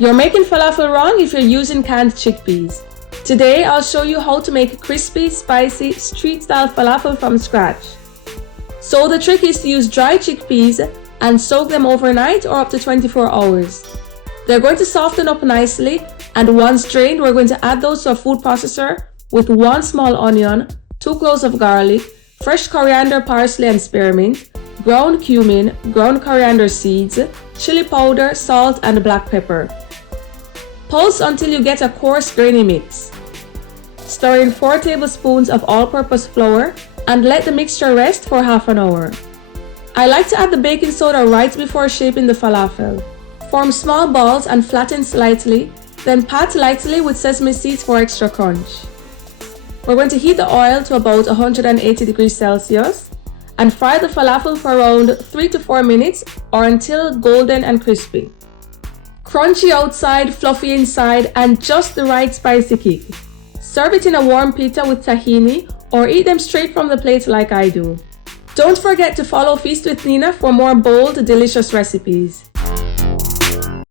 You're making falafel wrong if you're using canned chickpeas. Today, I'll show you how to make crispy, spicy, street-style falafel from scratch. So the trick is to use dry chickpeas and soak them overnight or up to 24 hours. They're going to soften up nicely, and once drained, we're going to add those to a food processor with 1 small onion, 2 cloves of garlic, fresh coriander, parsley and spearmint, ground cumin, ground coriander seeds, chili powder, salt and black pepper. Pulse until you get a coarse grainy mix. Stir in 4 tablespoons of all-purpose flour and let the mixture rest for half an hour. I like to add the baking soda right before shaping the falafel. Form small balls and flatten slightly, then pat lightly with sesame seeds for extra crunch. We're going to heat the oil to about 180 degrees Celsius and fry the falafel for around 3 to 4 minutes or until golden and crispy. Crunchy outside, fluffy inside, and just the right spicy kick. Serve it in a warm pita with tahini or eat them straight from the plate like I do. Don't forget to follow Feast with Nina for more bold, delicious recipes.